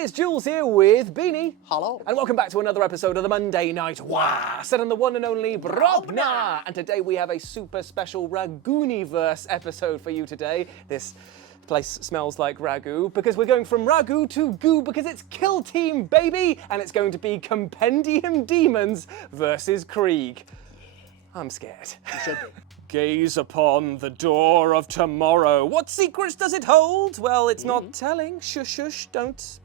It's Jules here with Beanie. Hello. And welcome back to another episode of the Monday Night Wah, set on the one and only Brobna. And today we have a super special Ragooniverse episode for you today. This place smells like ragu because we're going from ragu to goo because it's Kill Team, baby! And it's going to be Compendium Demons versus Krieg. I'm scared. You should be. Gaze upon the door of tomorrow. What secrets does it hold? Well, it's not telling. Shush, shush, don't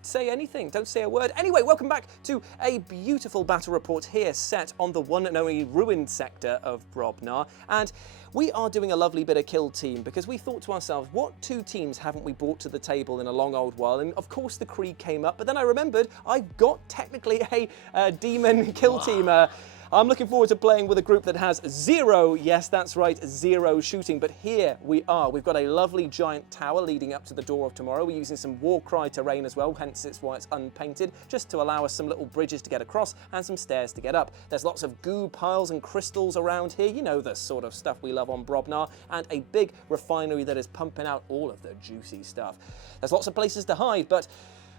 say anything. Don't say a word. Anyway, welcome back to a beautiful battle report here set on the one and only ruined sector of Brobna. And we are doing a lovely bit of Kill Team because we thought to ourselves, what two teams haven't we brought to the table in a long old while? And of course the Krieg came up, but then I remembered I've got technically a demon Kill Team. I'm looking forward to playing with a group that has zero, yes, that's right, zero shooting. But here we are. We've got a lovely giant tower leading up to the door of tomorrow. We're using some Warcry terrain as well, hence it's why it's unpainted, just to allow us some little bridges to get across and some stairs to get up. There's lots of goo piles and crystals around here. You know the sort of stuff we love on Brobna. And a big refinery that is pumping out all of the juicy stuff. There's lots of places to hide, but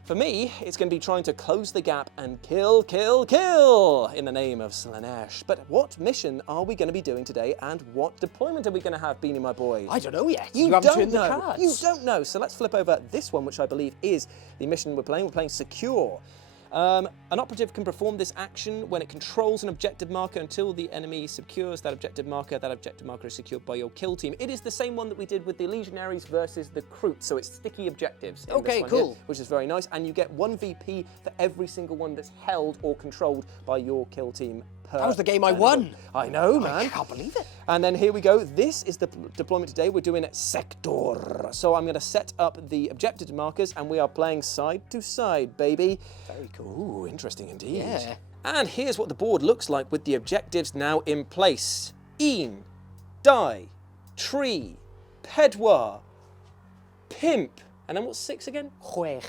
for me, it's going to be trying to close the gap and kill, kill, kill in the name of Slaaneshi. But what mission are we going to be doing today and what deployment are we going to have, Beanie, my boy? I don't know yet. You haven't don't turned know. the cards. You don't know. So let's flip over this one, which I believe is the mission we're playing. We're playing Secure. An operative can perform this action when it controls an objective marker until the enemy secures that objective marker. That objective marker is secured by your kill team. It is the same one that we did with the Legionaries versus the Crutes, so it's sticky objectives in this one cool. here, which is very nice. And you get 1 VP for every single one that's held or controlled by your kill team. That was the game I won. I know, man. I can't believe it. And then here we go. This is the deployment today. We're doing Sector. So I'm going to set up the objective markers and we are playing side to side, baby. Very cool. Ooh, interesting indeed. Yeah. And here's what the board looks like with the objectives now in place. Een, Die, Tree, Pedwar, Pimp. And then what's 6 again? Jueg.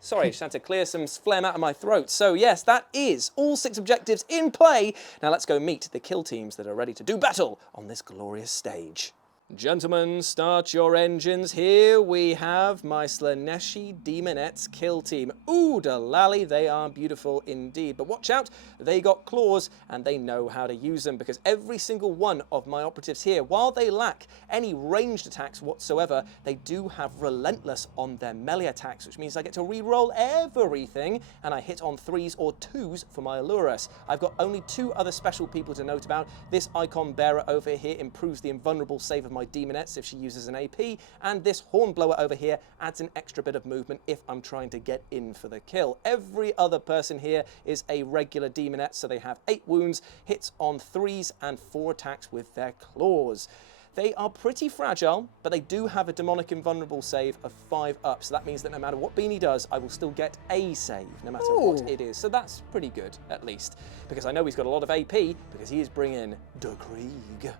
Sorry, just had to clear some phlegm out of my throat. So yes, that is all 6 objectives in play. Now let's go meet the kill teams that are ready to do battle on this glorious stage. Gentlemen, start your engines. Here we have my Slaaneshi Demonettes kill team. Ooh, lally, they are beautiful indeed. But watch out, they got claws and they know how to use them because every single one of my operatives here, while they lack any ranged attacks whatsoever, they do have Relentless on their melee attacks, which means I get to re-roll everything and I hit on 3s or 2s for my Allurus. I've got only 2 other special people to note about. This icon bearer over here improves the invulnerable save of my Demonettes if she uses an AP, and this Hornblower over here adds an extra bit of movement if I'm trying to get in for the kill. Every other person here is a regular Demonette, so they have 8 wounds, hits on 3s and 4 attacks with their claws. They are pretty fragile, but they do have a demonic invulnerable save of 5 up, so that means that no matter what Beanie does, I will still get a save, no matter what it is. So that's pretty good, at least, because I know he's got a lot of AP, because he is bringing the Krieg.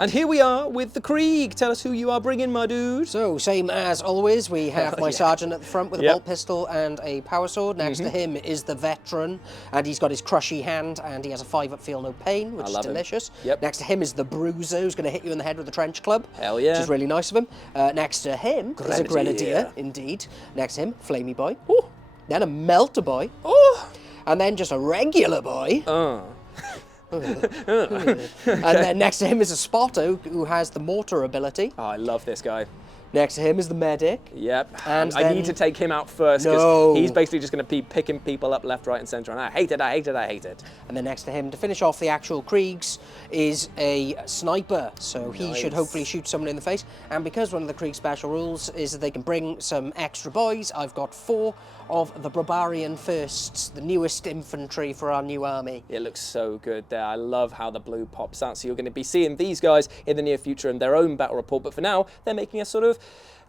And here we are with the Krieg. Tell us who you are bringing, my dude. So, same as always, we have my sergeant at the front with a bolt pistol and a power sword. Next to him is the veteran, and he's got his crushy hand, and he has a 5-up feel no pain, which is delicious. Next to him is the bruiser, who's going to hit you in the head with a trench club. Hell yeah. Which is really nice of him. Next to him is a grenadier, indeed. Next to him, flamey boy. Ooh. Then a melter boy. Oh. And then just a regular boy. And then next to him is a spotter who has the mortar ability. Oh, I love this guy. Next to him is the medic. Yep. And I need to take him out first because he's basically just going to be picking people up left, right, and centre. And I hate it, I hate it, I hate it. And then next to him, to finish off the actual Kriegs, is a sniper. So he should hopefully shoot someone in the face. And because one of the Krieg special rules is that they can bring some extra boys, I've got 4 of the Barbarian Firsts, the newest infantry for our new army. It looks so good there. I love how the blue pops out. So you're going to be seeing these guys in the near future in their own battle report. But for now, they're making a sort of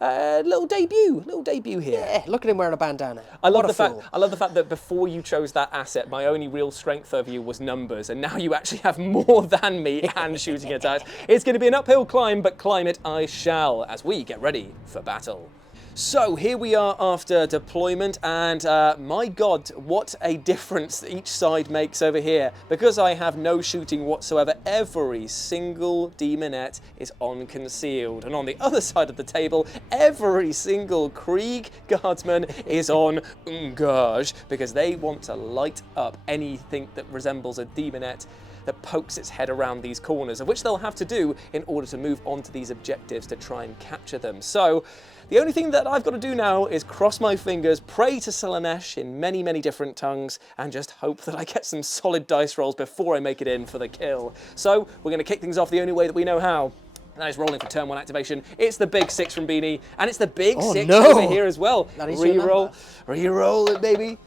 of little debut here. Yeah, look at him wearing a bandana. I love What a fool. I love the fact that before you chose that asset, my only real strength over you was numbers, and now you actually have more than me and shooting attacks. It's going to be an uphill climb, but climb it I shall as we get ready for battle. So here we are after deployment, and my God, what a difference each side makes over here. Because I have no shooting whatsoever, every single demonette is on concealed. And on the other side of the table, every single Krieg Guardsman is on engage, because they want to light up anything that resembles a demonette that pokes its head around these corners, of which they'll have to do in order to move on to these objectives to try and capture them. So the only thing that I've got to do now is cross my fingers, pray to Slaaneshi in many, many different tongues, and just hope that I get some solid dice rolls before I make it in for the kill. So we're going to kick things off the only way that we know how. That is rolling for turn 1 activation. It's the big 6 from Beanie, and it's the big 6 over here as well. Reroll, reroll it, baby.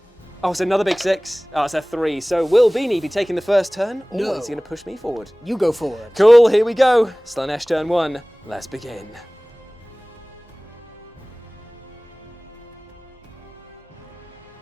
Oh, it's another big 6. Oh, it's a 3. So will Beanie be taking the first turn, or is he going to push me forward? You go forward. Cool, here we go. Slaaneshi turn 1. Let's begin.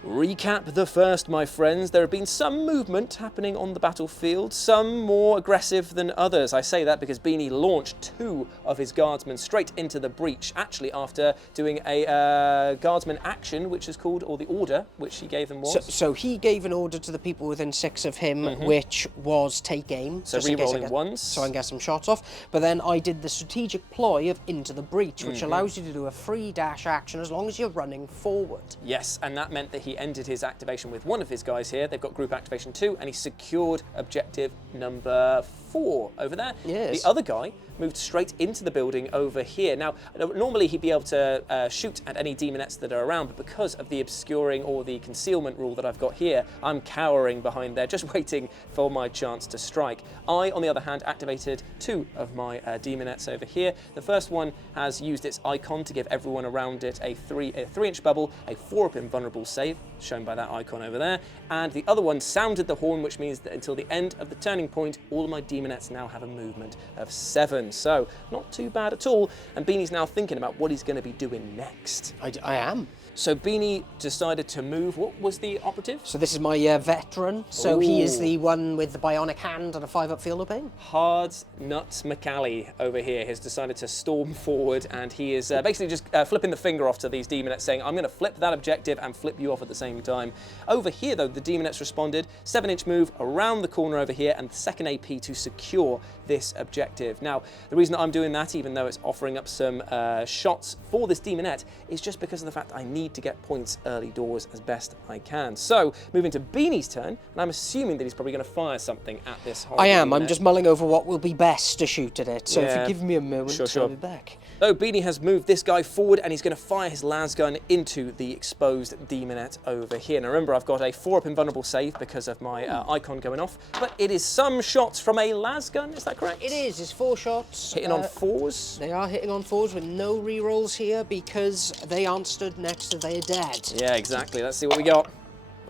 Recap the first, my friends. There have been some movement happening on the battlefield, some more aggressive than others. I say that because Beanie launched 2 of his guardsmen straight into the breach, actually after doing a guardsman action, which is called, or the order, which he gave them was. So he gave an order to the people within 6 of him, which was take aim. So re-rolling ones. So I can get some shots off. But then I did the strategic ploy of into the breach, which allows you to do a free dash action as long as you're running forward. Yes, and that meant that he ended his activation with one of his guys here. They've got group activation 2, and he secured objective number 4 over there. Yes. The other guy moved straight into the building over here. Now, normally he'd be able to shoot at any demonettes that are around, but because of the obscuring or the concealment rule that I've got here, I'm cowering behind there, just waiting for my chance to strike. I, on the other hand, activated 2 of my demonettes over here. The first one has used its icon to give everyone around it a 3-inch bubble, a 4-up invulnerable save, shown by that icon over there, and the other one sounded the horn, which means that until the end of the turning point, all of my demonettes now have a movement of 7. So not too bad at all, and Beanie's now thinking about what he's going to be doing next. I am. So Beanie decided to move. What was the operative? So this is my veteran. So he is the one with the bionic hand and a 5-up field of pain. Hard Nuts McCally over here has decided to storm forward, and he is basically just flipping the finger off to these demonettes, saying, I'm going to flip that objective and flip you off at the same time. Over here, though, the demonettes responded. 7-inch move around the corner over here, and the second AP to secure this objective. Now, the reason that I'm doing that, even though it's offering up some shots for this demonette, is just because of the fact I need to get points early doors as best I can. So, moving to Beanie's turn, and I'm assuming that he's probably going to fire something at this horrible I am. demonette. I'm just mulling over what will be best to shoot at it. So if Yeah. you give me a moment, Sure. I'll be back. So Beanie has moved this guy forward, and he's going to fire his las gun into the exposed demonette over here. Now remember, I've got a 4-up invulnerable save because of my icon going off, but it is some shots from a las gun, is that correct? It is. It's 4 shots. Hitting on 4s? They are hitting on 4s with no rerolls here because they aren't stood next to their dad. Yeah, exactly. Let's see what we got.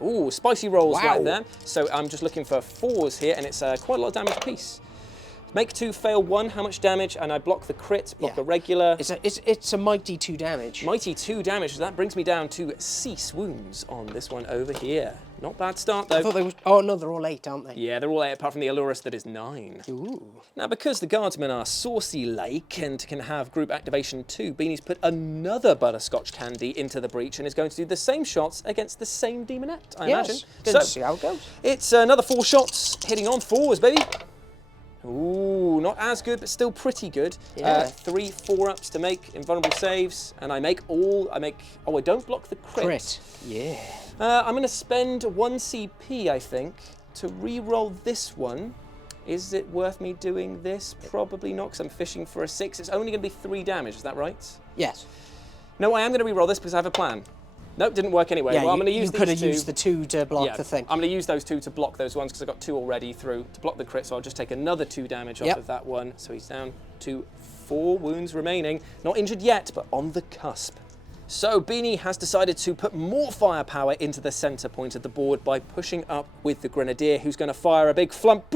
Ooh, spicy rolls right there. So I'm just looking for 4s here, and it's quite a lot of damage apiece. Make 2, fail 1, how much damage? And I block the crit, block the regular. It's a mighty 2 damage. Mighty 2 damage, so that brings me down to cease wounds on this one over here. Not bad start though. I thought they were, oh no, they're all 8, aren't they? Yeah, they're all 8, apart from the Allurus that is 9. Ooh. Now, because the guardsmen are saucy-like and can have group activation 2, Beanie's put another butterscotch candy into the breach and is going to do the same shots against the same demonette, I imagine. Good to see how it goes. It's another 4 shots, hitting on 4s, baby. Ooh, not as good, but still pretty good. Yeah. 3 4-ups to make invulnerable saves, and I don't block the crit. Yeah. I'm going to spend 1 CP, I think, to re-roll this one. Is it worth me doing this? Probably not, because I'm fishing for a 6. It's only going to be 3 damage, is that right? Yes. No, I am going to re-roll this because I have a plan. Nope, didn't work anyway. Yeah, well, I'm going to use you could have used the 2 to block the thing. I'm going to use those 2 to block those ones because I've got 2 already through to block the crit, so I'll just take another 2 damage off of that one. So he's down to 4 wounds remaining. Not injured yet, but on the cusp. So Beanie has decided to put more firepower into the center point of the board by pushing up with the Grenadier, who's going to fire a big flump.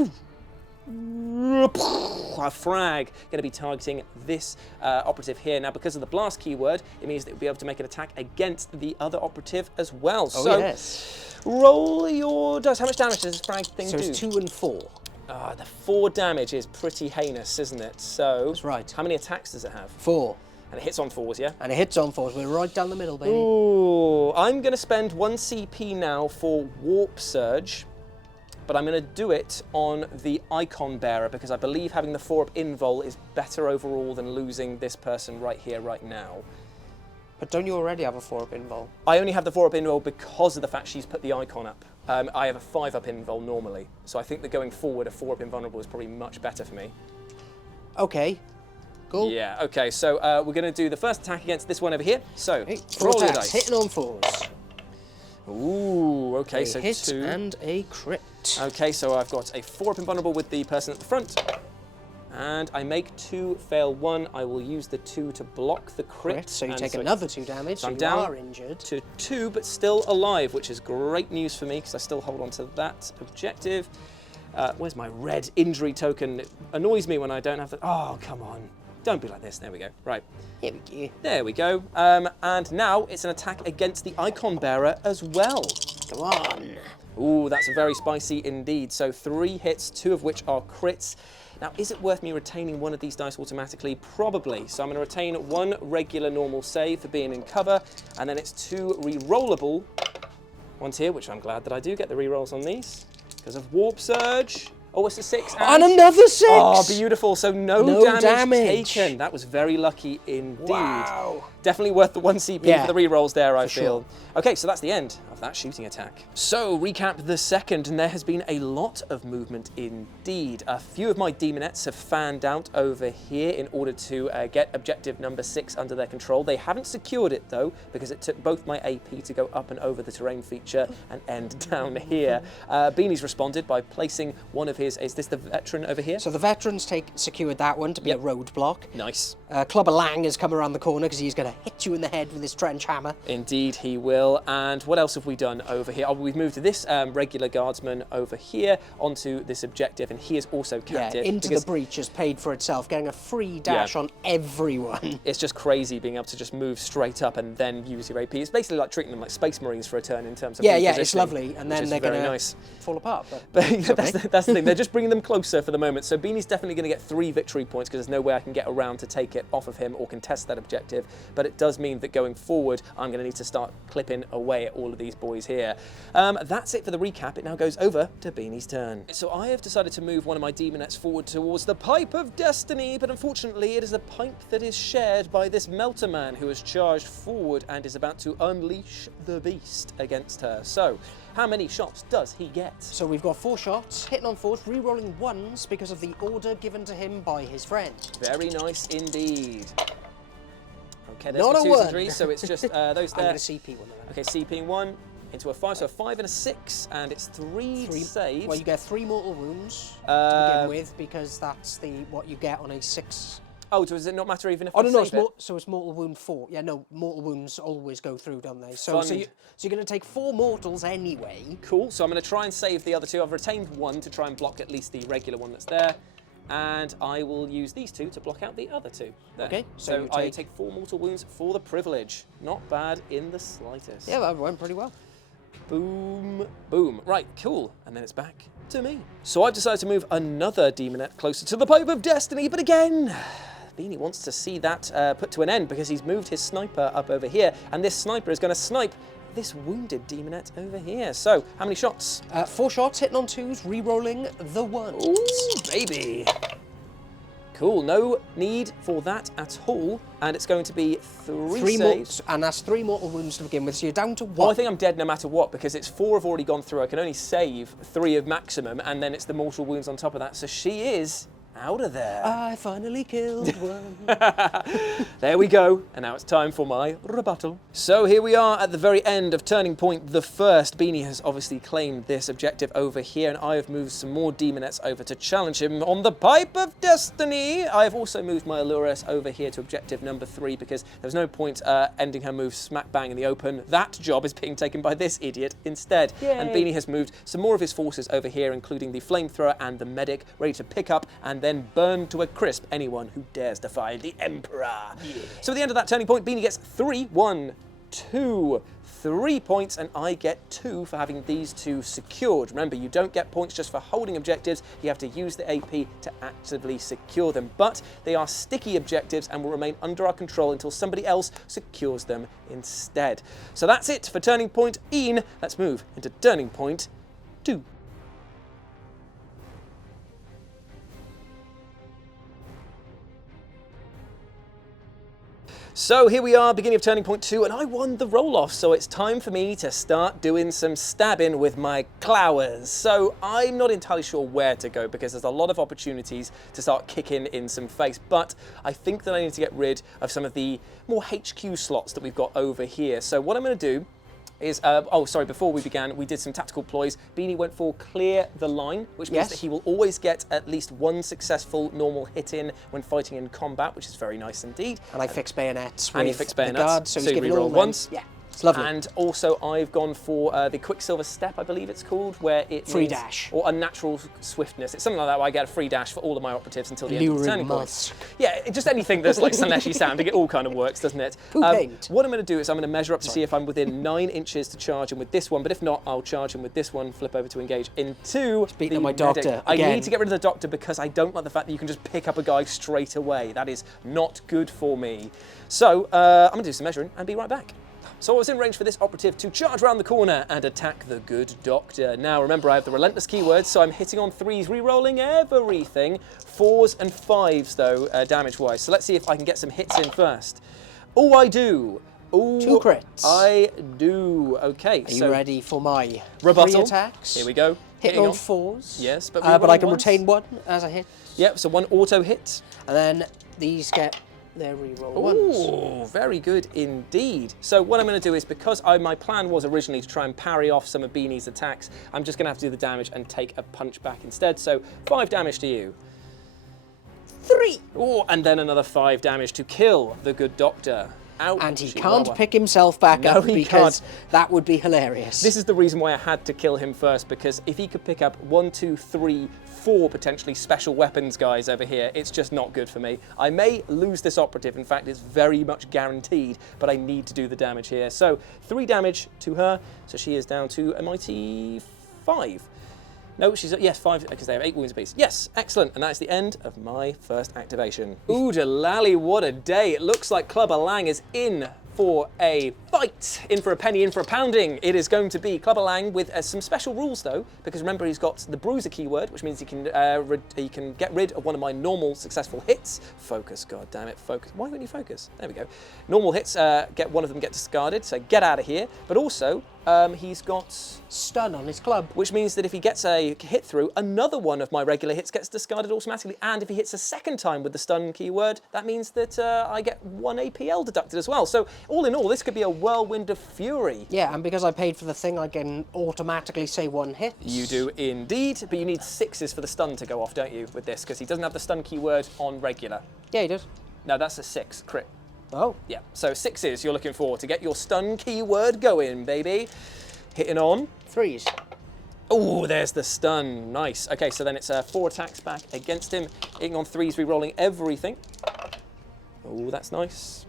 A frag. Going to be targeting this operative here. Now, because of the blast keyword, it means that we'll be able to make an attack against the other operative as well. Oh, so, yes. roll your dice. How much damage does this frag thing do? So it's 2 and 4. The 4 damage is pretty heinous, isn't it? So, that's right. How many attacks does it have? 4. And it hits on 4s, yeah? And it hits on 4s. We're right down the middle, baby. Ooh, I'm going to spend 1 CP now for Warp Surge, but I'm going to do it on the Icon Bearer because I believe having the 4-up invul is better overall than losing this person right here, right now. But don't you already have a 4-up invul? I only have the 4-up invul because of the fact she's put the icon up. I have a 5-up invul normally, so I think that going forward, a 4-up invulnerable is probably much better for me. Okay. Cool. Yeah, okay, so we're going to do the first attack against this one over here. So, Hey, roll 4 your attacks, dice. hitting on 4s. Ooh, okay, A so hit 2. and a crit. Okay, so I've got a 4-up invulnerable with the person at the front. And I make 2, fail 1. I will use the 2 to block the crit. So you and take another 2 damage, so I'm you down are injured. to 2, but still alive, which is great news for me because I still hold on to that objective. Where's my red injury token? It annoys me when I don't have the... Oh, come on. Don't be like this. There we go. Right. Here we go. There we go. And now it's an attack against the Icon Bearer as well. Come on. Ooh, that's very spicy indeed. So 3 hits, 2 of which are crits. Now, is it worth me retaining one of these dice automatically? Probably. So I'm going to retain 1 regular normal save for being in cover, and then it's 2 re-rollable ones here, which I'm glad that I do get the re-rolls on these because of Warp Surge. Oh, it's a 6. And another 6! Oh, beautiful. So no damage taken. That was very lucky indeed. Wow. Definitely worth the 1 CP for the re-rolls there, I for feel. sure. Okay, so that's the end of that shooting attack. So, recap the second, and there has been a lot of movement indeed. A few of my demonettes have fanned out over here in order to get objective number 6 under their control. They haven't secured it, though, because it took both my AP to go up and over the terrain feature and end down here. Beanie's responded by placing one of his... Is this the veteran over here? So the veterans secured that one to be a roadblock. Nice. Clubber Lang has come around the corner because he's going to hit you in the head with his trench hammer. Indeed he will. And what else have we done over here? Oh, we've moved this regular guardsman over here onto this objective, and he is also captive. Yeah, into the breach has paid for itself, getting a free dash on everyone. It's just crazy being able to just move straight up and then use your AP. It's basically like treating them like Space Marines for a turn in terms of yeah, it's lovely. And then they're going to nice. fall apart. But that's the thing. They're just bringing them closer for the moment. So Beanie's definitely going to get 3 victory points because there's no way I can get around to take it off of him or contest that objective. But it does mean that going forward, I'm going to need to start clipping away at all of these boys here. That's it for the recap. It now goes over to Beanie's turn. So I have decided to move one of my demonettes forward towards the Pipe of Destiny, but unfortunately it is a pipe that is shared by this Melter Man who has charged forward and is about to unleash the beast against her. So, how many shots does he get? So we've got 4 shots, hitting on 4s, re-rolling 1s because of the order given to him by his friend. Very nice indeed. Okay, there's Not the a 2s and 1. 3s, so it's just those there. I'm going to CP one of them. Okay, CP 1 into a 5, so a 5 and a 6, and it's 3 saves. Well, you get 3 mortal wounds to begin with because that's what you get on a 6. Oh, does it not matter even if Oh, I no, save it? so it's mortal wound 4. Yeah, no, mortal wounds always go through, don't they? So Fun. you're going to take 4 mortals anyway. Cool, so I'm going to try and save the other 2. I've retained 1 to try and block at least the regular one that's there. And I will use these 2 to block out the other 2. There. Okay, so I take 4 mortal wounds for the privilege. Not bad in the slightest. Yeah, that went pretty well. Boom, boom. Right, cool. And then it's back to me. So I've decided to move another demonette closer to the Pipe of Destiny, but again, Beanie wants to see that put to an end because he's moved his sniper up over here, and this sniper is going to snipe this wounded demonette over here. So, how many shots? 4 shots, hitting on 2s, re-rolling the 1s. Ooh, baby. Cool, no need for that at all. And it's going to be 3 saves. And that's 3 mortal wounds to begin with, so you're down to 1. Well, I think I'm dead no matter what, because it's 4 have already gone through. I can only save 3 of maximum, and then it's the mortal wounds on top of that. So she is out of there. I finally killed one. There we go, and now it's time for my rebuttal. So here we are at the very end of Turning Point the First. Beanie has obviously claimed this objective over here, and I have moved some more demonettes over to challenge him on the Pipe of Destiny. I have also moved my Alluress over here to objective number 3 because there's no point ending her move smack bang in the open. That job is being taken by this idiot instead. Yay. And Beanie has moved some more of his forces over here, including the flamethrower and the medic, ready to pick up and then burn to a crisp anyone who dares defy the Emperor. Yeah. So at the end of that Turning Point, Beanie gets 3 points, and I get 2 for having these 2 secured. Remember, you don't get points just for holding objectives. You have to use the AP to actively secure them. But they are sticky objectives and will remain under our control until somebody else secures them instead. So that's it for Turning Point Ian. Let's move into Turning Point 2. So here we are, beginning of Turning Point 2, and I won the roll-off, so it's time for me to start doing some stabbing with my clawers. So I'm not entirely sure where to go because there's a lot of opportunities to start kicking in some face, but I think that I need to get rid of some of the more HQ slots that we've got over here. So what I'm going to do is, before we began, we did some tactical ploys. Beanie went for clear the line, which means that he will always get at least 1 successful normal hit in when fighting in combat, which is very nice indeed. And I fixed bayonets And he with fixed the bayonets, guards, so he's you giving reroll all once. Yeah, it's lovely. And also I've gone for the Quicksilver Step, I believe it's called, where it Free means, dash. or unnatural swiftness. It's something like that where I get a free dash for all of my operatives until the end of the turning point. Yeah, just anything that's like Slaaneshi sounding, it all kind of works, doesn't it? What I'm going to do is I'm going to measure up to see if I'm within 9 inches to charge him with this one, but if not, I'll charge him with this one, flip over to engage into Beating the up my doctor I again. need to get rid of the doctor because I don't like the fact that you can just pick up a guy straight away. That is not good for me. So I'm going to do some measuring and be right back. So I was in range for this operative to charge around the corner and attack the good doctor. Now remember, I have the relentless keywords, so I'm hitting on 3s, re-rolling everything. 4s and 5s though, damage-wise. So let's see if I can get some hits in first. Oh, I do. Ooh, 2 crits. I do. Okay. Are you ready for my rebuttal? 3 attacks? Here we go. Hitting on 4s. Yes, but I can once. retain 1 as a hit. Yep, so 1 auto hit. And then these get their reroll ones. Oh, very good indeed. So what I'm going to do is, because my plan was originally to try and parry off some of Beanie's attacks, I'm just going to have to do the damage and take a punch back instead. So 5 damage to you. 3! Oh, and then another 5 damage to kill the good doctor. Ouch, And he can't pick himself back up because that would be hilarious. This is the reason why I had to kill him first, because if he could pick up 1, 2, 3, 4 potentially special weapons guys over here, it's just not good for me. I may lose this operative, in fact it's very much guaranteed, but I need to do the damage here. So 3 damage to her, so she is down to a mighty 5. No, she's, yes, 5, because they have 8 wounds apiece. Yes, excellent, and that's the end of my first activation. Ooh, lally, what a day. It looks like Clubber Lang is in for a fight, in for a penny, in for a pounding. It is going to be Clubber Lang with some special rules though, because remember he's got the Bruiser keyword, which means he can get rid of one of my normal successful hits. Focus, god damn it, focus. Why wouldn't you focus? There we go. Normal hits, get one of them get discarded, so get out of here. But also, he's got stun on his club, which means that if he gets a hit through, another one of my regular hits gets discarded automatically. And if he hits a second time with the stun keyword, that means that I get 1 APL deducted as well. So all in all, this could be a whirlwind of fury. Yeah, and because I paid for the thing, I can automatically say 1 hit. You do indeed, but you need 6s for the stun to go off, don't you, with this? Because he doesn't have the stun keyword on regular. Yeah, he does. No, that's a 6 crit. Oh. Yeah, so 6s you're looking for to get your stun keyword going, baby. Hitting on 3s. Oh, there's the stun. Nice. Okay, so then it's 4 attacks back against him. Hitting on 3s, re-rolling everything. Oh, that's nice.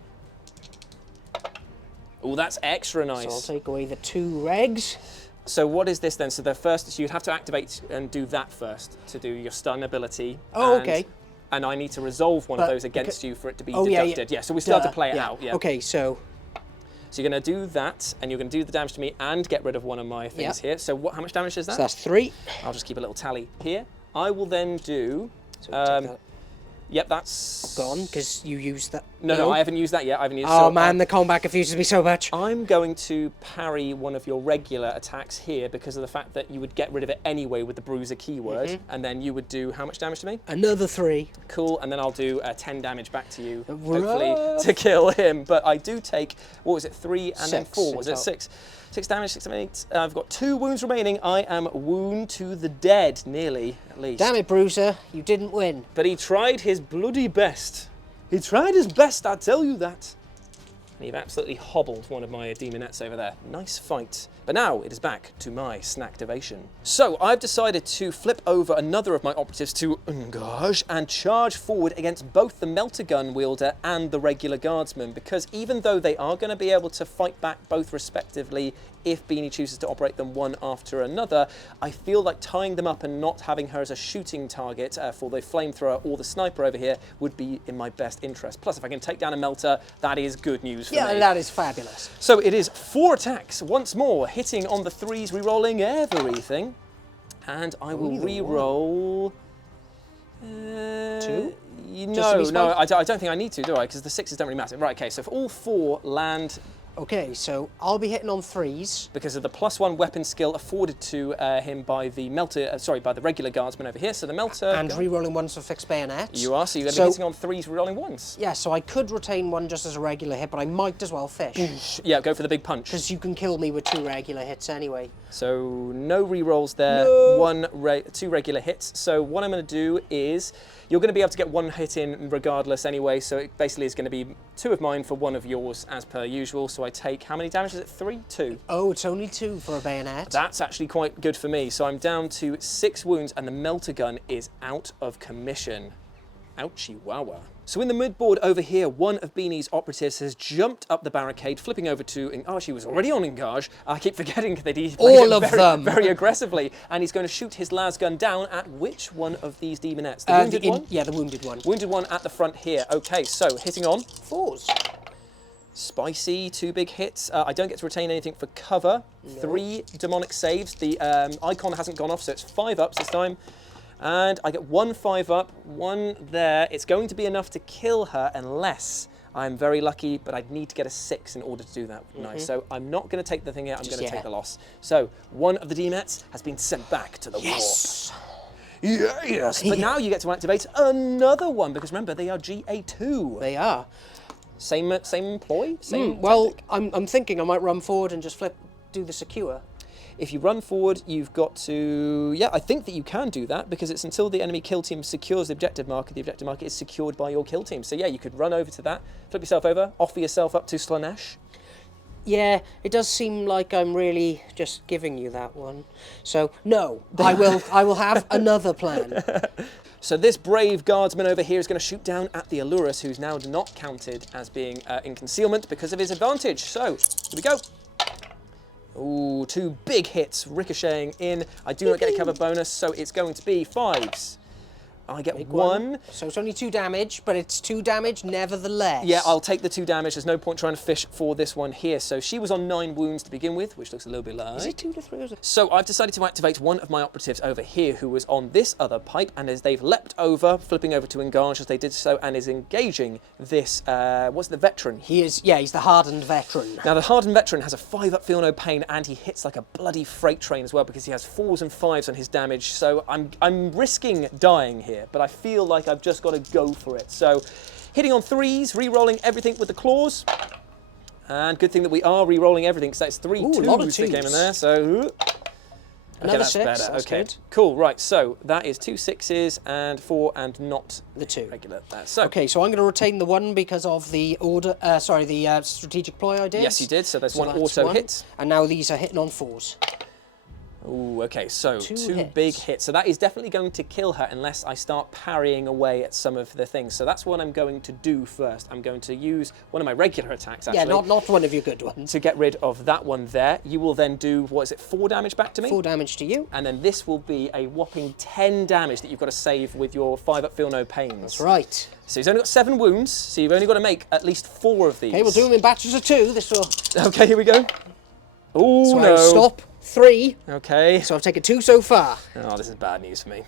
Oh, that's extra nice. So I'll take away the 2 regs. So what is this then? So the first, so you'd have to activate and do that first to do your stun ability. Oh, okay. And I need to resolve one of those against you for it to be deducted. deducted. Yeah, so we still have to play it out. Yeah. Okay, so you're going to do that, and you're going to do the damage to me and get rid of one of my things here. So how much damage is that? So that's 3. I'll just keep a little tally here. I will then do... So Yep, that's... Gone, because you used that. No, I haven't used that yet. I haven't used... Oh, man, the combat confuses me so much. I'm going to parry one of your regular attacks here because of the fact that you would get rid of it anyway with the bruiser keyword, and then you would do how much damage to me? Another 3. Cool, and then I'll do 10 damage back to you, hopefully, to kill him. But I do take, what was it, 3 and then 4? Was it 6? 6 damage, 6 and 8. I've got 2 wounds remaining. I am wound to the dead, nearly, at least. Damn it, Bruiser, you didn't win. But he tried his bloody best. He tried his best, I tell you that. And you've absolutely hobbled one of my demonettes over there. Nice fight. But now it is back to my snacktivation. So I've decided to flip over another of my operatives to engage and charge forward against both the melter gun wielder and the regular guardsman, because even though they are going to be able to fight back both respectively if Beanie chooses to operate them one after another, I feel like tying them up and not having her as a shooting target for the flamethrower or the sniper over here would be in my best interest. Plus, if I can take down a melter, that is good news for me. Yeah, that is fabulous. So it is 4 attacks once more, hitting on the 3s, re-rolling everything. And I will re-roll... 2? No, I don't think I need to, do I? Because the 6s don't really matter. Right, okay, so if all 4 land... Okay, so I'll be hitting on 3s. Because of the +1 weapon skill afforded to him by the melter, by the regular guardsman over here. So the melter... And re-rolling 1s for fixed bayonets. You are, so you're going to be hitting on 3s, re-rolling 1s. Yeah, so I could retain 1 just as a regular hit, but I might as well fish. Yeah, go for the big punch. Because you can kill me with 2 regular hits anyway. So no re-rolls there, No. 2 regular hits. So what I'm going to do is, you're going to be able to get 1 hit in regardless anyway, so it basically is going to be 2 of mine for 1 of yours as per usual. So I take, how many damage is it? 3? 2? Oh, it's only 2 for a bayonet. That's actually quite good for me. So I'm down to 6 wounds and the melter gun is out of commission. Ouchie wawa. So in the midboard over here, one of Beanie's operatives has jumped up the barricade, flipping over to... Oh, she was already on engage. I keep forgetting that he played very aggressively. And he's going to shoot his las gun down at which one of these demonettes? The wounded one? Yeah, the wounded one. Wounded one at the front here. Okay, so hitting on... 4s. Spicy, 2 big hits. I don't get to retain anything for cover. No. 3 demonic saves. The icon hasn't gone off, so it's 5 ups this time. And I get 1 5 up, 1 there. It's going to be enough to kill her unless I'm very lucky, but I'd need to get a 6 in order to do that. Nice. So I'm not going to take the thing out, I'm going to take the loss. So 1 of the demonettes has been sent back to the warp. Yes! But now you get to activate another one, because remember, they are GA2. They are. Same employ? Well, I'm thinking I might run forward and just do the secure. If you run forward, you've got to... Yeah, I think that you can do that, because it's until the enemy kill team secures the objective marker is secured by your kill team. So yeah, you could run over to that, flip yourself over, offer yourself up to Slaaneshi. Yeah, it does seem like I'm really just giving you that one. So, no, I will have another plan. So this brave guardsman over here is going to shoot down at the Allurus, who's now not counted as being in concealment because of his advantage. So, here we go. Ooh, 2 big hits ricocheting in. I do not get a cover bonus, so it's going to be 5s. I get 1. So it's only 2 damage, but it's 2 damage nevertheless. Yeah, I'll take the 2 damage. There's no point trying to fish for this one here. So she was on 9 wounds to begin with, which looks a little bit like... Is it 2 to 3? So I've decided to activate one of my operatives over here who was on this other pipe, and as they've leapt over, flipping over to engage as they did so, and is engaging this, what's the veteran? He's the hardened veteran. Now the hardened veteran has a 5 up, feel no pain, and he hits like a bloody freight train as well, because he has 4s and 5s on his damage. So I'm risking dying here, but I feel like I've just got to go for it. So hitting on 3s, re-rolling everything with the claws. And good thing that we are re-rolling everything, because that's 3 2s that came in there. So another that's 6, better. that's Okay, good. Cool, right, so that is 2 6s and 4 and not the 2. Regular. So okay, so I'm going to retain the 1 because of the the strategic ploy I did. yes, you did, so there's 1 auto hit. And now these are hitting on 4s. Ooh, okay, so 2 hits. big hits. So that is definitely going to kill her unless I start parrying away at some of the things. So that's what I'm going to do first. I'm going to use one of my regular attacks, actually. Yeah, not one of your good ones. To get rid of that one there. You will then do, what is it, 4 damage back to me? 4 damage to you. And then this will be a whopping 10 damage that you've got to save with your 5 up, feel no pains. That's right. So he's only got 7 wounds, so you've only got to make at least 4 of these. Okay, we'll do them in batches of 2. This will... Okay, here we go. Oh, so no. I'll stop. 3. Okay. So I've taken 2 so far. Oh, this is bad news for me.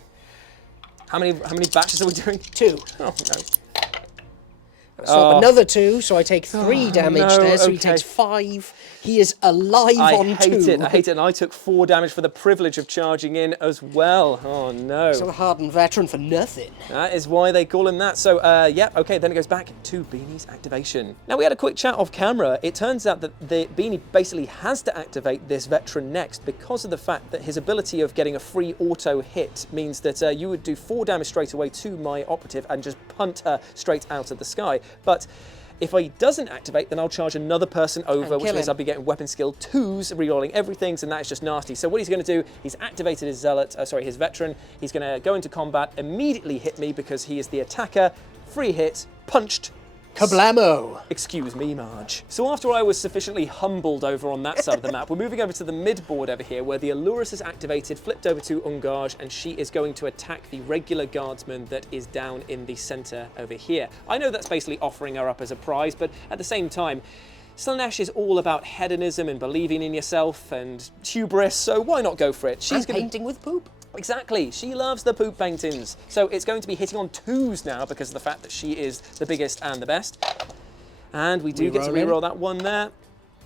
How many batches are we doing? 2. Oh, no. So another 2, so I take 3 damage no, there, so he okay. takes 5. He is alive on 2. I hate it, and I took 4 damage for the privilege of charging in as well. Oh no. So a hardened veteran for nothing. That is why they call him that. So, yeah, okay, then it goes back to Beanie's activation. Now, we had a quick chat off camera. It turns out that the Beanie basically has to activate this veteran next because of the fact that his ability of getting a free auto hit means that you would do 4 damage straight away to my operative and just punt her straight out of the sky. But if he doesn't activate, then I'll charge another person over, which means I'll be getting weapon skill 2s, rerolling everything, and that is just nasty. So what he's going to do, he's activated his zealot, his veteran. He's going to go into combat, immediately hit me because he is the attacker. Free hit, punched. Kablamo! Excuse me, Marge. So after I was sufficiently humbled over on that side of the map, we're moving over to the mid board over here, where the Allurus is activated, flipped over to Ungage, and she is going to attack the regular guardsman that is down in the centre over here. I know that's basically offering her up as a prize, but at the same time, Slaaneshi is all about hedonism and believing in yourself and hubris, so why not go for it? She's painting with poop. Exactly, she loves the poop paintings. So it's going to be hitting on 2s now because of the fact that she is the biggest and the best. And we do get to reroll that 1 there.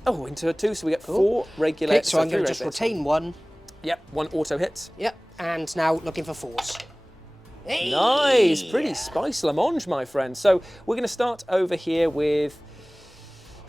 Oh, into a 2, so we get 4 regular. Okay, so I'm going to just retain 1. Yep, 1 auto hit. Yep, and now looking for 4s. Hey! Nice, pretty spice Lamonge, my friend. So we're going to start over here with...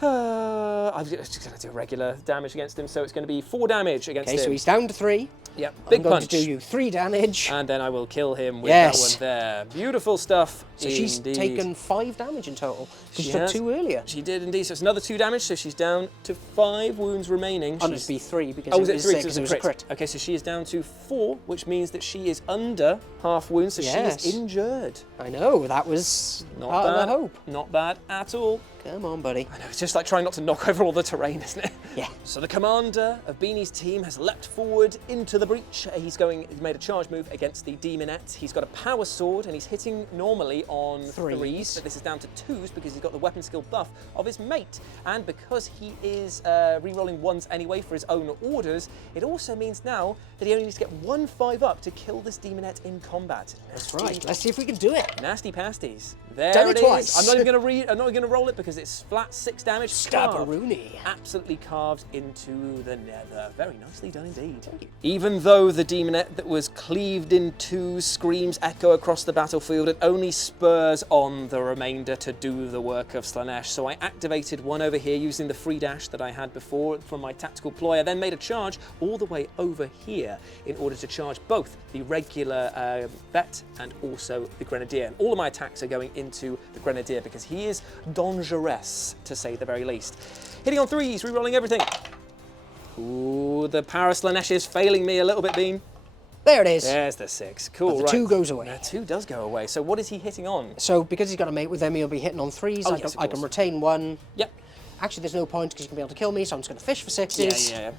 I'm just going to do regular damage against him, so it's going to be 4 damage against him. Okay, so he's down to 3. Yep, big I'm going punch. to do you 3 damage. And then I will kill him with that one there. Beautiful stuff. So she's taken 5 damage in total. She took 2 earlier. She did indeed. So it's another 2 damage, so she's down to 5 wounds remaining. Oh, it'd be 3 because it was a crit. Okay, so she is down to 4, which means that she is under half wounds, so she is injured. I know, that was not part bad. of the hope. Not bad at all. Come on, buddy. I know, it's just like trying not to knock over all the terrain, isn't it? Yeah. So the commander of Beanie's team has leapt forward into the breach. He's made a charge move against the Demonette. He's got a power sword and he's hitting normally on 3s, but this is down to 2s because he's got the weapon skill buff of his mate. And because he is re-rolling 1s anyway for his own orders, it also means now that he only needs to get 1 5-up to kill this Demonette in combat. That's right. Let's see if we can do it. Nasty pasties. There Done it twice. is. I'm not even going to roll it because it's flat 6 damage. Stabbaroonie. Absolutely carved into the nether. Very nicely done indeed. Even though the Demonette that was cleaved in 2 screams echo across the battlefield, it only spurs on the remainder to do the work of Slaanesh. So I activated 1 over here using the free dash that I had before from my tactical ploy. I then made a charge all the way over here in order to charge both the regular vet and also the grenadier. And all of my attacks are going into the grenadier because he is dangerous, to say the very least. Hitting on 3s, re-rolling everything. Ooh, the power of Slaanesh is failing me a little bit, Bean. There it is. There's the 6. Cool, but the 2 goes away. The 2 does go away. So what is he hitting on? So because he's got a mate with him, he'll be hitting on 3s. Oh, I can retain 1. Yep. Actually, there's no point because you can be able to kill me, so I'm just going to fish for 6s. Yeah.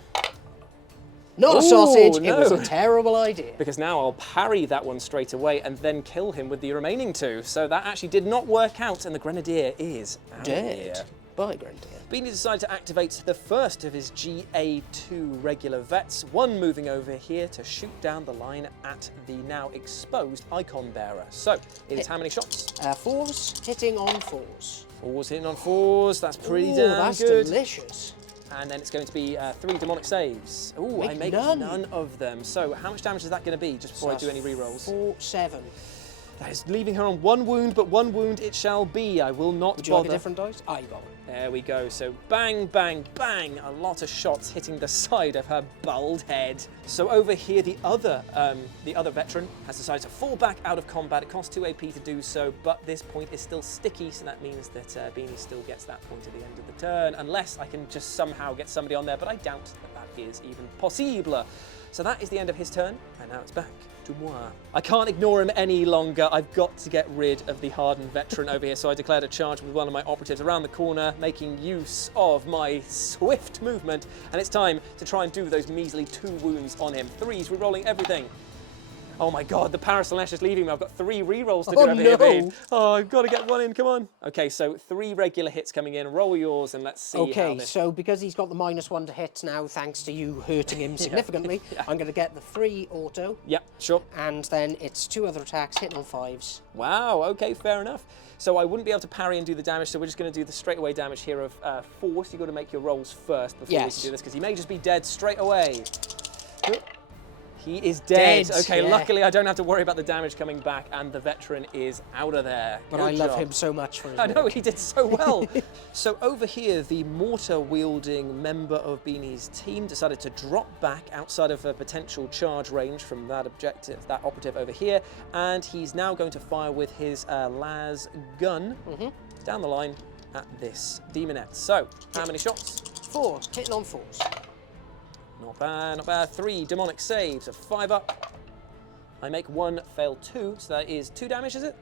Not a sausage. No. It was a terrible idea. Because now I'll parry that one straight away and then kill him with the remaining 2. So that actually did not work out, and the grenadier is dead. Bye, grenadier. Beanie decided to activate the first of his GA2 regular vets, 1 moving over here to shoot down the line at the now exposed icon bearer. So it is how many shots? 4s hitting on 4s. 4s hitting on 4s. That's pretty Ooh, damn that's good. Delicious. And then it's going to be 3 demonic saves. Ooh, I make none of them. So how much damage is that going to be just before I do any rerolls? 4, 7. That is leaving her on 1 wound, but 1 wound it shall be. I will not Would you like a different dice? Ah, you got one. There we go. So bang, bang, bang. A lot of shots hitting the side of her bald head. So over here, the other veteran has decided to fall back out of combat. It costs 2 AP to do so, but this point is still sticky, so that means that Beanie still gets that point at the end of the turn, unless I can just somehow get somebody on there, but I doubt that is even possible. So that is the end of his turn, and now it's back to moi. I can't ignore him any longer. I've got to get rid of the hardened veteran over here, so I declared a charge with one of my operatives around the corner, making use of my swift movement, and it's time to try and do those measly 2 wounds on him. 3s, re-rolling everything. Oh my god, the Slaaneshi is leaving me. I've got 3 rerolls to do Oh, over here, no. Bean. Oh, I've got to get one in, come on. Okay, so 3 regular hits coming in. Roll yours and let's see how Okay, this... so because he's got the -1 to hit now, thanks to you hurting him significantly, I'm going to get the 3 auto. Yep, sure. And then it's 2 other attacks, hitting on 5s. Wow, okay, fair enough. So I wouldn't be able to parry and do the damage, so we're just going to do the straightaway damage here of 4. So you've got to make your rolls first before we can do this, because he may just be dead straight away. He is dead. Okay, yeah. luckily I don't have to worry about the damage coming back, and the veteran is out of there. But Good I love job. him so much for his I know, work. he did so well. So over here, the mortar-wielding member of Beanie's team decided to drop back outside of a potential charge range from that objective, that operative over here, and he's now going to fire with his las gun down the line at this demonette. So, how many shots? 4, hitting on 4s. Not bad, not bad. 3 demonic saves, a 5 up. I make 1, fail 2, so that is 2 damage, is it?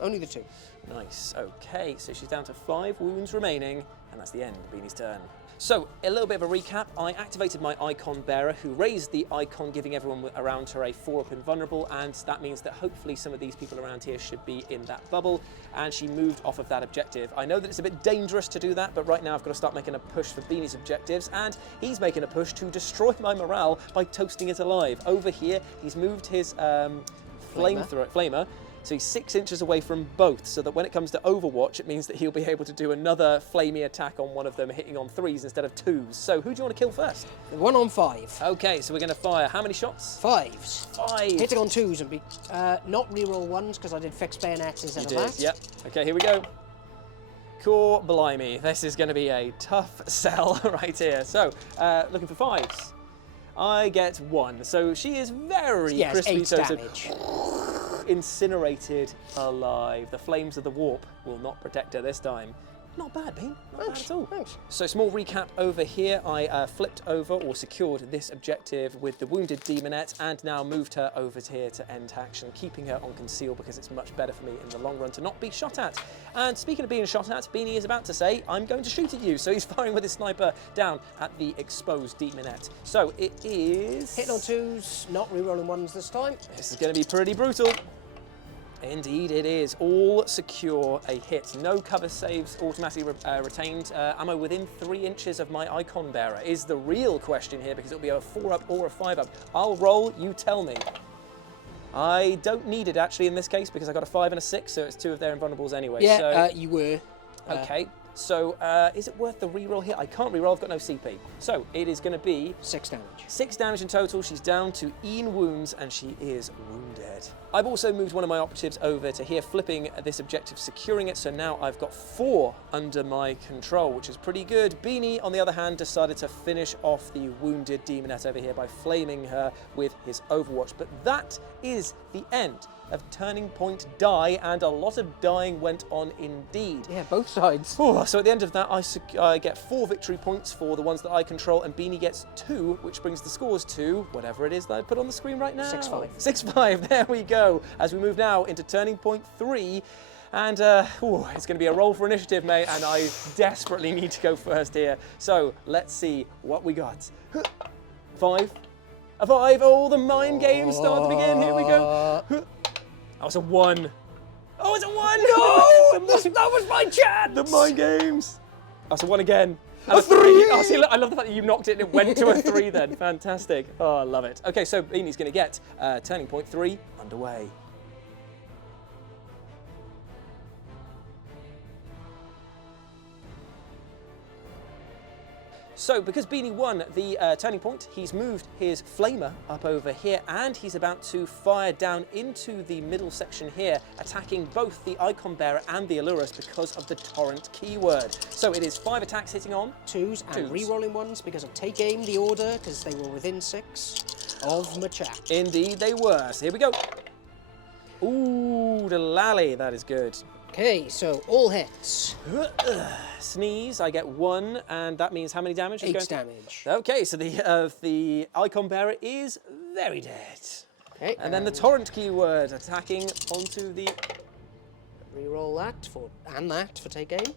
Only the 2. Nice, okay, so she's down to 5 wounds remaining, and that's the end of Beanie's turn. So, a little bit of a recap. I activated my icon bearer, who raised the icon, giving everyone around her a 4-up invulnerable, and that means that hopefully some of these people around here should be in that bubble, and she moved off of that objective. I know that it's a bit dangerous to do that, but right now I've got to start making a push for Beanie's objectives, and he's making a push to destroy my morale by toasting it alive. Over here, he's moved his flamer. So he's 6 inches away from both, so that when it comes to Overwatch, it means that he'll be able to do another flamey attack on one of them, hitting on 3s instead of 2s. So who do you want to kill first? 1 on 5. Okay, so we're going to fire how many shots? 5s. 5. Hitting on 2s and be not reroll 1s because I did fixed bayonets instead of that. Yep. Okay, here we go. Core blimey, this is going to be a tough sell right here. So, looking for 5s. I get 1. So she is very crisply 8 toasted. damage. Incinerated alive. The flames of the warp will not protect her this time. Not bad, Bean. Not bad at all. Thanks. So small recap over here. I flipped over or secured this objective with the wounded demonette and now moved her over here to end action, keeping her on conceal because it's much better for me in the long run to not be shot at. And speaking of being shot at, Beanie is about to say, I'm going to shoot at you. So he's firing with his sniper down at the exposed demonette. So it is... Hitting on 2s, not rerolling 1s this time. This is going to be pretty brutal. Indeed it is. All secure a hit. No cover saves automatically retained. Am I within 3 inches of my icon bearer? Is the real question here, because it'll be a 4-up or a 5-up. I'll roll, you tell me. I don't need it actually in this case because I got a 5 and a 6, so it's 2 of their invulnerables anyway. Yeah, so, you were. Okay. So, is it worth the reroll here? I can't reroll, I've got no CP. So, it is going to be... 6 damage. 6 damage in total. She's down to Ian wounds, and she is wounded. I've also moved one of my operatives over to here, flipping this objective, securing it, so now I've got 4 under my control, which is pretty good. Beanie, on the other hand, decided to finish off the wounded demonette over here by flaming her with his Overwatch. But that is the end of Turning Point Die, and a lot of dying went on indeed. Yeah, both sides. Oh, so at the end of that, I get 4 victory points for the ones that I control, and Beanie gets 2, which brings the scores to whatever it is that I put on the screen right now. 6-5. 6-5, there we go. As we move now into Turning Point 3, and it's going to be a roll for initiative, mate, and I desperately need to go first here. So let's see what we got. 5. A 5. Oh, the mind games start to begin. Here we go. That was a 1. Oh, it's a 1! No! That was my chance! The mind games. That's a 1 again. And a 3! Oh, see, look, I love the fact that you knocked it and it went to a 3 then. Fantastic. Oh, I love it. Okay, so Beanie's going to get Turning Point 3 underway. So, because Beanie won the Turning Point, he's moved his Flamer up over here, and he's about to fire down into the middle section here, attacking both the Icon Bearer and the Allurus because of the Torrent keyword. So it is 5 attacks hitting on 2s and re-rolling 1s because of Take Aim, the order, because they were within 6 of Machak. Indeed they were. So here we go. Ooh, the lally, that is good. Okay, so all hits. Sneeze, I get 1, and that means how many damage? 8 damage. Okay, so the Icon Bearer is very dead. Okay, and then the Torrent keyword attacking onto the... Reroll that for, and that for Take Aim.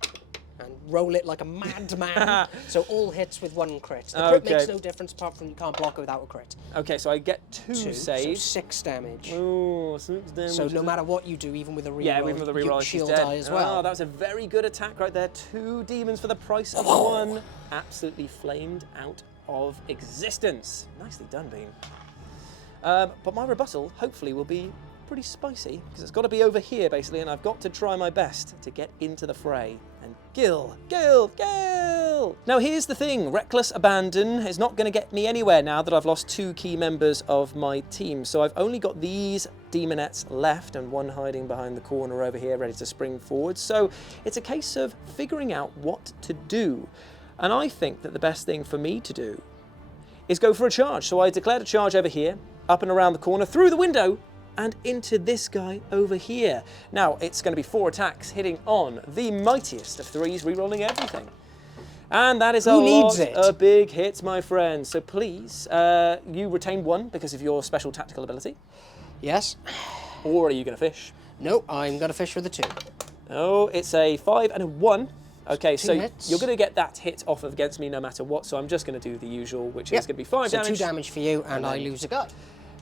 and roll it like a madman. So all hits with 1 crit. The crit makes no difference apart from you can't block it without a crit. Okay, so I get 2 saves. So 6 damage. Ooh, 6 damage. So no matter what you do, even with a reroll, even with a reroll, you she's shield dead. die as well. Oh, that was a very good attack right there. 2 demons for the price of 1. Absolutely flamed out of existence. Nicely done, Bean. But my rebuttal, hopefully, will be pretty spicy, because it's got to be over here, basically, and I've got to try my best to get into the fray. And Gil! Now, here's the thing. Reckless abandon is not going to get me anywhere now that I've lost 2 key members of my team. So I've only got these demonettes left, and 1 hiding behind the corner over here, ready to spring forward. So it's a case of figuring out what to do. And I think that the best thing for me to do is go for a charge. So I declared a charge over here, up and around the corner, through the window, and into this guy over here. Now, it's going to be 4 attacks hitting on the mightiest of 3s, rerolling everything. And that is a lot of big hits, my friend. So please, you retain 1 because of your special tactical ability. Yes. Or are you going to fish? No, I'm going to fish for the 2. Oh, it's a 5 and a 1. Okay, so hits. you're going to get that hit off against me no matter what, so I'm just going to do the usual, which is going to be 5 damage. So 2 damage for you, and I lose a guy.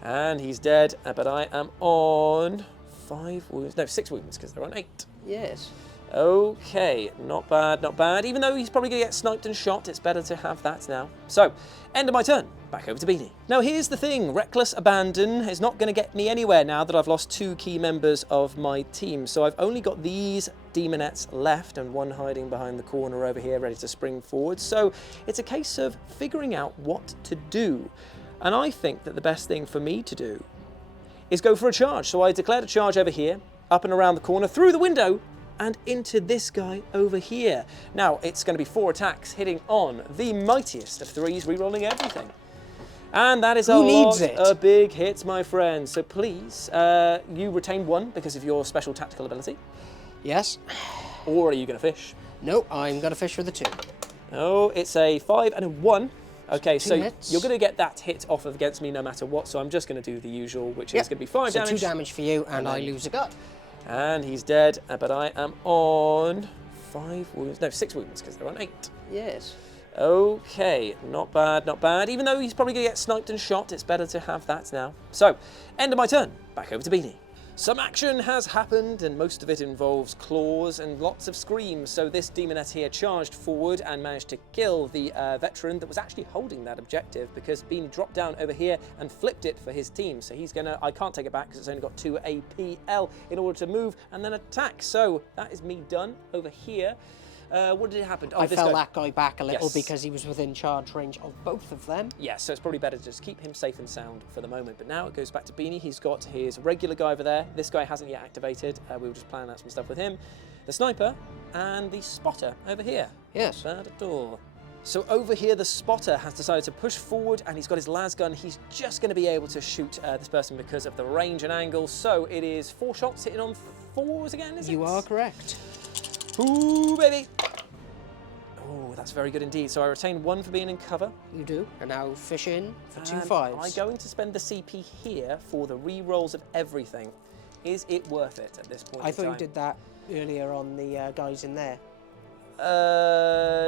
And he's dead, but I am on 5 wounds. No, 6 wounds, because they're on 8. Yes. Okay, not bad, not bad. Even though he's probably going to get sniped and shot, it's better to have that now. So, end of my turn. Back over to Beanie. Now, here's the thing. Reckless abandon is not going to get me anywhere now that I've lost 2 key members of my team. So I've only got these demonettes left, and 1 hiding behind the corner over here, ready to spring forward. So it's a case of figuring out what to do. And I think that the best thing for me to do is go for a charge. So I declared a charge over here, up and around the corner, through the window, and into this guy over here. Now, it's going to be 4 attacks hitting on the mightiest of 3s, rerolling everything. And that is a lot of big hits, my friend. So please, you retain 1 because of your special tactical ability. Yes. Or are you going to fish? No, I'm going to fish for the 2. Oh, it's a 5 and a 1. Okay, so hits. you're going to get that hit off against me no matter what, so I'm just going to do the usual, which is going to be 5 damage. So 2 damage for you, and I lose a guy. And he's dead, but I am on 5 wounds. No, 6 wounds, because they're on 8. Yes. Okay, not bad, not bad. Even though he's probably going to get sniped and shot, it's better to have that now. So, end of my turn. Back over to Beanie. Some action has happened, and most of it involves claws and lots of screams. So this demoness here charged forward and managed to kill the veteran that was actually holding that objective, because Beanie dropped down over here and flipped it for his team. So he's gonna, I can't take it back because it's only got 2 APL in order to move and then attack. So that is me done over here. What did happen? Oh, I fell that guy back a little because he was within charge range of both of them. Yes, so it's probably better to just keep him safe and sound for the moment. But now it goes back to Beanie. He's got his regular guy over there. This guy hasn't yet activated. We were just planning out some stuff with him. The sniper and the spotter over here. Yes. Bad at all. So over here, the spotter has decided to push forward, and he's got his las gun. He's just going to be able to shoot this person because of the range and angle. So it is 4 shots hitting on 4s again, is it? You are correct. Ooh, baby. Oh, that's very good indeed. So I retain 1 for being in cover. You do. And now fish in for 2 5s. Am I going to spend the CP here for the re-rolls of everything? Is it worth it at this point in time? I thought you did that earlier on the guys in there.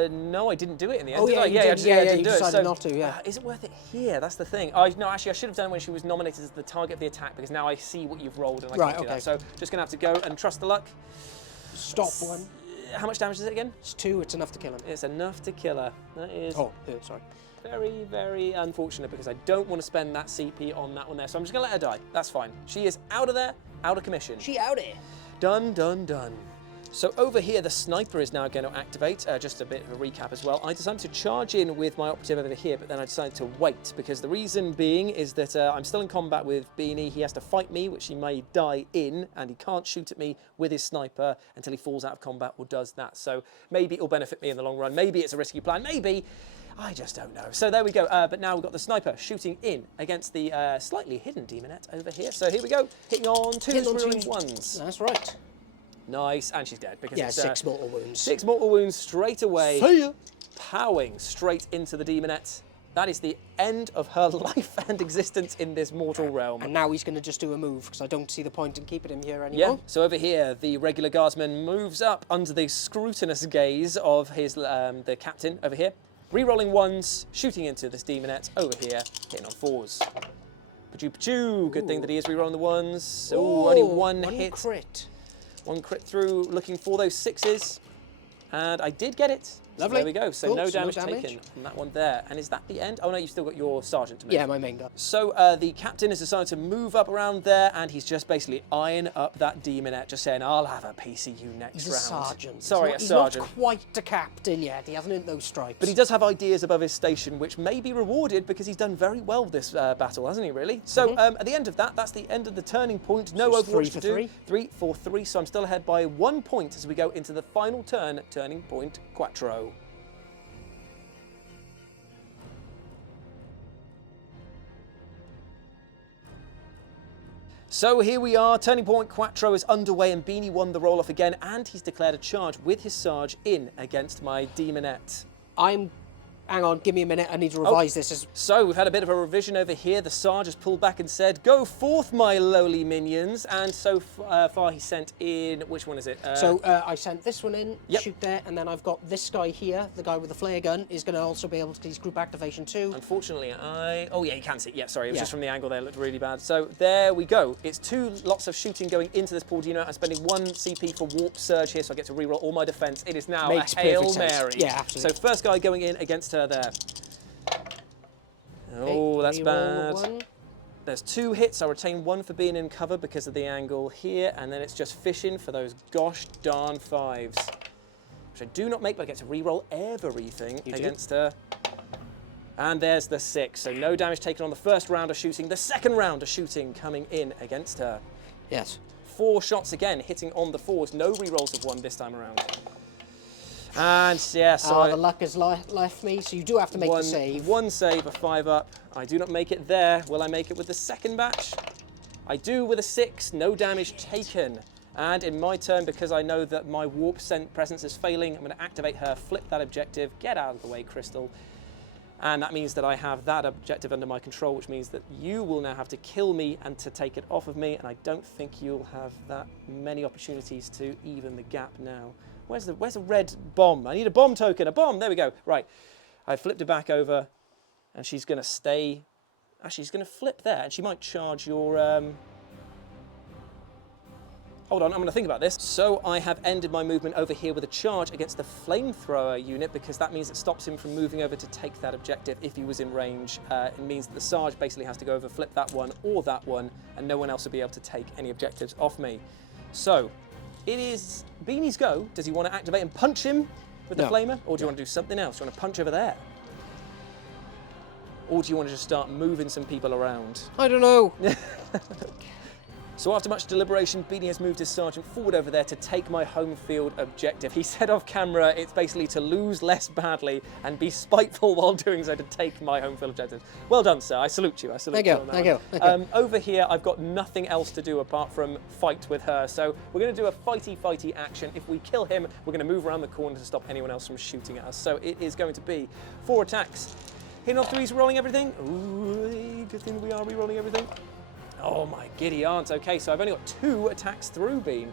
No, I didn't do it in the end. Oh, yeah, did I? you did. You decided not to, yeah. Is it worth it here? That's the thing. No, actually, I should have done it when she was nominated as the target of the attack, because now I see what you've rolled and I can't do that. So just going to have to go and trust the luck. Stop 1. How much damage is it again? It's 2. It's enough to kill him. It's enough to kill her. That is sorry. very, very unfortunate, because I don't want to spend that CP on that one there. So I'm just going to let her die. That's fine. She is out of there, out of commission. She out here. Done, done, done. So over here, the sniper is now going to activate. Just a bit of a recap as well. I decided to charge in with my operative over here, but then I decided to wait, because the reason being is that I'm still in combat with Beanie. He has to fight me, which he may die in, and he can't shoot at me with his sniper until he falls out of combat or does that. So maybe it'll benefit me in the long run. Maybe it's a risky plan. Maybe. I just don't know. So there we go. But now we've got the sniper shooting in against the slightly hidden demonette over here. So here we go. Hitting on 2s, 1s. That's right. Nice, and she's dead because it's 6 mortal wounds. 6 mortal wounds straight away. See ya. Powing straight into the demonette. That is the end of her life and existence in this mortal realm. And now he's going to just do a move, because I don't see the point in keeping him here Yeah, anymore. so over here, the regular guardsman moves up under the scrutinous gaze of his the captain over here. Re-rolling ones, shooting into this demonette over here, hitting on 4s. Pachoo. Good thing that he is re-rolling the ones. Ooh, only one hit. Crit. One crit through, looking for those 6s. And I did get it. Lovely. So there we go. So Cool, no so no damage damage. taken on that one there. And is that the end? Oh no, you've still got your sergeant to move. Yeah, my main guy. So the captain has decided to move up around there, and he's just basically eyeing up that demonette, just saying, "I'll have a piece of you next He's round." a sergeant. Sorry, he's a sergeant. He's not quite a captain yet. He hasn't earned those stripes. But he does have ideas above his station, which may be rewarded because he's done very well this battle, hasn't he, really? So at the end of that, that's the end of the turning point. No So it's Overwatch 3 to for do. 3 for 3, so I'm still ahead by 1 point as we go into the final turn, turning point Quattro. So here we are, turning point Quattro is underway and Beanie won the roll-off again, and he's declared a charge with his Sarge in against my Demonette. Hang on, give me a minute. I need to revise this. So we've had a bit of a revision over here. The Sarge has pulled back and said, "Go forth, my lowly minions." And so far he sent in, which one is it? I sent this one in, Yep. shoot there, and then I've got this guy here, the guy with the flare gun, is going to also be able to, he's group activation too. Unfortunately, oh yeah, you can see. Yeah, sorry, it was Yeah. just from the angle there, it looked really bad. So there we go. It's 2 lots of shooting going into this Paudino. I'm spending 1 CP for Warp Surge here, so I get to reroll all my defense. It is now Makes a Hail perfect sense. Mary. Yeah, absolutely. So first guy going in against her there. Oh, that's reroll bad. 1. There's 2 hits. I retain 1 for being in cover because of the angle here, and then it's just fishing for those gosh darn 5s, which I do not make, but I get to re-roll everything against her. And there's the 6, so no damage taken on the first round of shooting. The second round of shooting coming in against her. Yes. 4 shots again, hitting on the 4s. No re-rolls of 1 this time around. And yeah, so the luck has left me, so you do have to make the save. 1 save, a 5 up. I do not make it there. Will I make it with the second batch? I do with a 6, no damage taken. And in my turn, because I know that my warp presence is failing, I'm going to activate her, flip that objective, get out of the way, Crystal. And that means that I have that objective under my control, which means that you will now have to kill me and to take it off of me, and I don't think you'll have that many opportunities to even the gap now. Where's the red bomb? I need a bomb token, a bomb, there we go. Right, I flipped her back over, and she's going to stay, actually she's going to flip there, and she might charge your, hold on, I'm going to think about this. So I have ended my movement over here with a charge against the flamethrower unit, because that means it stops him from moving over to take that objective if he was in range. It means that the Sarge basically has to go over, flip that one or that one, and no one else will be able to take any objectives off me. So it is Beanie's go. Does he want to activate and punch him with the flamer? Or do you want to do something else? Do you want to punch over there? Or do you want to just start moving some people around? I don't know. So after much deliberation, Beanie has moved his sergeant forward over there to take my home field objective. He said off camera, it's basically to lose less badly and be spiteful while doing so to take my home field objective. Well done, sir. I salute you. I salute you. Thank you. Over here, I've got nothing else to do apart from fight with her. So we're going to do a fighty action. If we kill him, we're going to move around the corner to stop anyone else from shooting at us. So it is going to be 4 attacks. Hitting off 3s, rolling everything. Ooh, good thing we are re-rolling everything. Oh my giddy aunt. Okay, so I've only got 2 attacks through, Bean.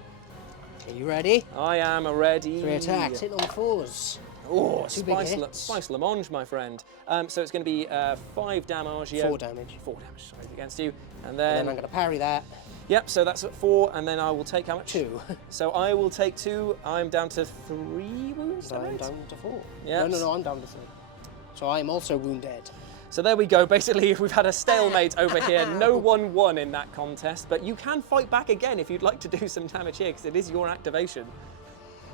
Are you ready? I am ready. 3 attacks, hit on 4s. Oh, 2 big hits. spice Lamange, my friend. So it's going to be 5 damage. 4 damage. 4 damage, sorry, against you. And And then then I'm going to parry that. Yep, so that's at 4, and then I will take how much? 2. So I will take 2. I'm down to 3 wounds, is that I'm right? down to 4. Yes. No, I'm down to 3. So I'm also wounded. So there we go. Basically, we've had a stalemate over here. No one won in that contest, but you can fight back again if you'd like to do some damage here, because it is your activation.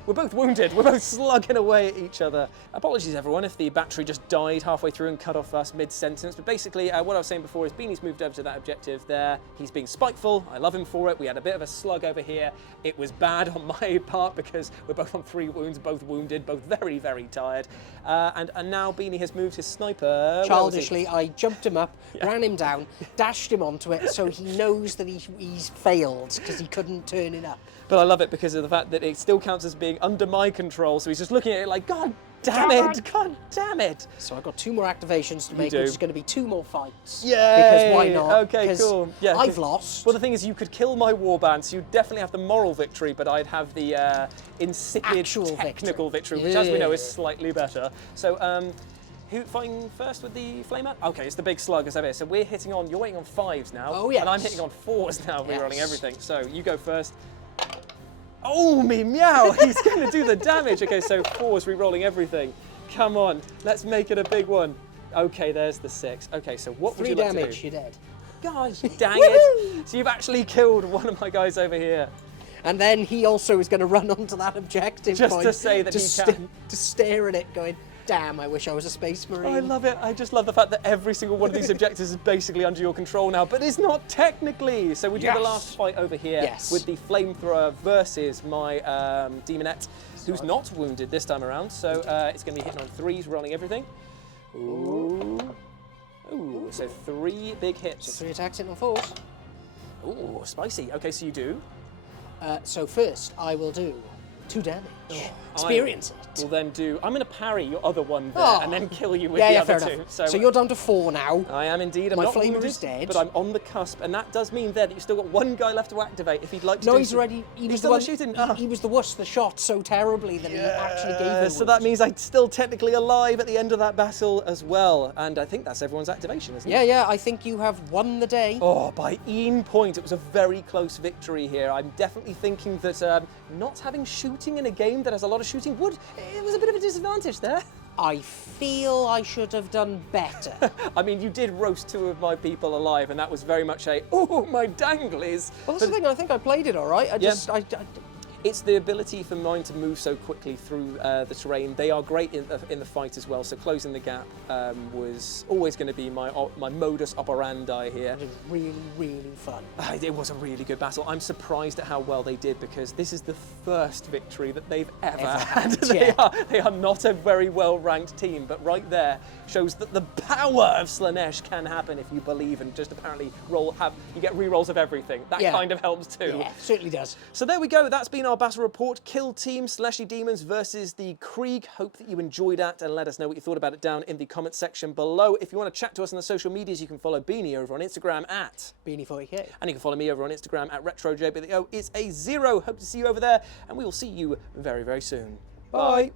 We're both wounded. We're both slugging away at each other. Apologies, everyone, if the battery just died halfway through and cut off us mid-sentence. But basically, what I was saying before is Beanie's moved over to that objective there. He's being spiteful. I love him for it. We had a bit of a slug over here. It was bad on my part because we're both on 3 wounds, both wounded, both very, very tired. And now Beanie has moved his sniper. Childishly, I jumped him up, ran him down, dashed him onto it so he knows that he's failed because he couldn't turn it up. But I love it because of the fact that it still counts as being under my control. So he's just looking at it like, God damn it! God damn it! So I've got 2 more activations to make, do. which is going to be 2 more fights. Yay! Because why not? Okay, 'Cause cool. Yeah, I've lost. Well, the thing is, you could kill my warband, so you'd definitely have the moral victory, but I'd have the insipid Actual technical victory, which, Yeah. as we know, is slightly better. So, who fighting first with the flame out? Okay, it's the big slug as ever. So we're hitting on. You're waiting on 5s now. Oh, yes. And I'm hitting on 4s now, rerolling Yes. everything. So you go first. Oh, me meow! He's going to do the damage. Okay, so 4s rerolling everything. Come on, let's make it a big one. Okay, there's the 6. Okay, so what would 3 you like damage, to do? you're dead. Gosh, dang it! So you've actually killed one of my guys over here. And then he also is going to run onto that objective Just point to say that he can. to stare at it going, damn, I wish I was a space marine. I love it. I just love the fact that every single one of these objectives is basically under your control now, but it's not technically. So we do the Yes. last fight over here Yes. with the flamethrower versus my demonette, who's not wounded this time around. So it's going to be hitting on 3s, rolling everything. Ooh. Ooh, so 3 big hits. 3 attacks hitting on 4s. Ooh, spicy. Okay, so you do. So first, I will do 2 damage. Oh, Experience it. We'll then do. I'm going to parry your other one there Oh. and then kill you with Yeah, the yeah, other fair 2. enough. So, So you're down to 4 now. I am indeed. I'm My not flamer wounded, is dead. but I'm on the cusp, and that does mean there that you've still got 1 guy left to activate. If he'd like to. No, do he's some- already. He He's was the still one shooting. He was the worst that shot so terribly that he actually gave him. So that means I'm still technically alive at the end of that battle as well, and I think that's everyone's activation, isn't it? Yeah, yeah. I think you have won the day. Oh, by Ian point, it was a very close victory here. I'm definitely thinking that not having shooting in a game that has a lot of shooting it was a bit of a disadvantage there. I feel I should have done better. I mean, you did roast 2 of my people alive, and that was very much a, oh, my danglies. Well, that's the thing. I think I played it all right. It's the ability for mine to move so quickly through the terrain. They are great in the fight as well, so closing the gap was always going to be my modus operandi here. It was really, really fun. It was a really good battle. I'm surprised at how well they did, because this is the first victory that they've ever had. They are not a very well-ranked team, but right there shows that the power of Slaaneshi can happen if you believe, and just apparently you get re-rolls of everything. That kind of helps too. Yeah, certainly does. So there we go. That's been our battle report. Kill Team Slaaneshi Daemons versus the Krieg. Hope that you enjoyed that, and let us know what you thought about it down in the comment section below. If you want to chat to us on the social medias, you can follow Beanie over on Instagram at Beanie40k. and you can follow me over on Instagram at RetroJ, but the O is a 0. Hope to see you over there, and we will see you very, very soon. Bye.